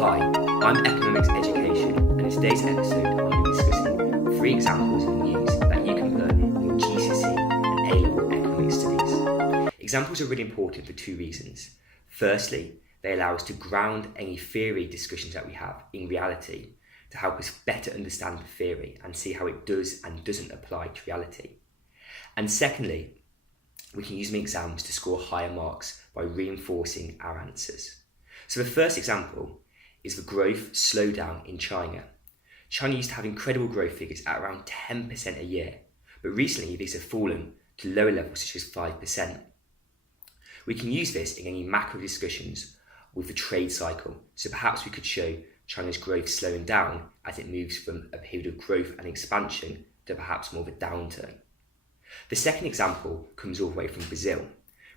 Hi, I'm Economics Education, and in today's episode I'll be discussing 3 examples of news that you can learn in your GCSE and A-Level economic studies. Examples are really important for 2 reasons. Firstly, they allow us to ground any theory discussions that we have in reality to help us better understand the theory and see how it does and doesn't apply to reality. And secondly, we can use them in exams to score higher marks by reinforcing our answers. So the first example is the growth slowdown in China. China used to have incredible growth figures at around 10% a year, but recently these have fallen to lower levels such as 5%. We can use this in any macro discussions with the trade cycle, so perhaps we could show China's growth slowing down as it moves from a period of growth and expansion to perhaps more of a downturn. The second example comes all the way from Brazil.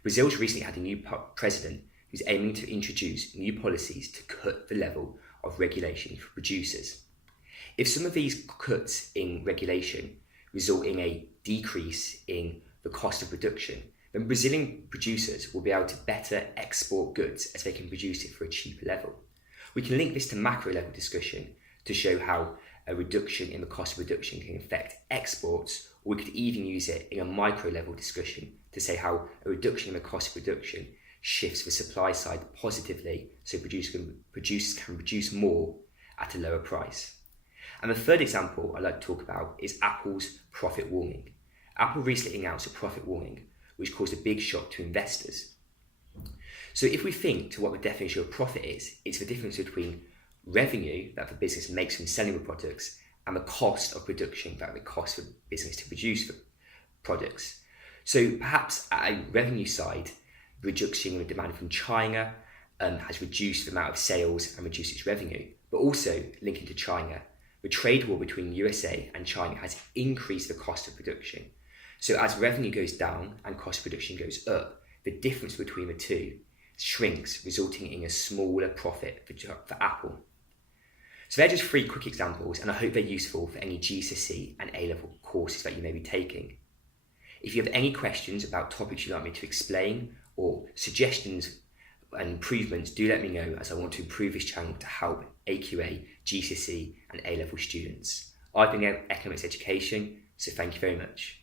Brazil's recently had a new president who's aiming to introduce new policies to cut the level of regulation for producers. If some of these cuts in regulation result in a decrease in the cost of production, then Brazilian producers will be able to better export goods as they can produce it for a cheaper level. We can link this to macro level discussion to show how a reduction in the cost of production can affect exports, or we could even use it in a micro level discussion to say how a reduction in the cost of production shifts the supply side positively so producers can produce more at a lower price. And the third example I'd like to talk about is Apple's profit warning. Apple recently announced a profit warning which caused a big shock to investors. So if we think to what the definition of profit is, it's the difference between revenue that the business makes from selling the products and the cost of production that it costs for business to produce the products. So perhaps at a revenue side, the reduction in the demand from China has reduced the amount of sales and reduced its revenue. But also linking to China, the trade war between USA and China has increased the cost of production. So as revenue goes down and cost of production goes up, the difference between the two shrinks, resulting in a smaller profit for Apple. So they're just 3 quick examples, and I hope they're useful for any GCSE and A-Level courses that you may be taking. If you have any questions about topics you'd like me to explain or suggestions and improvements, do let me know, as I want to improve this channel to help AQA, GCSE and A-Level students. I've been Economics Education, so thank you very much.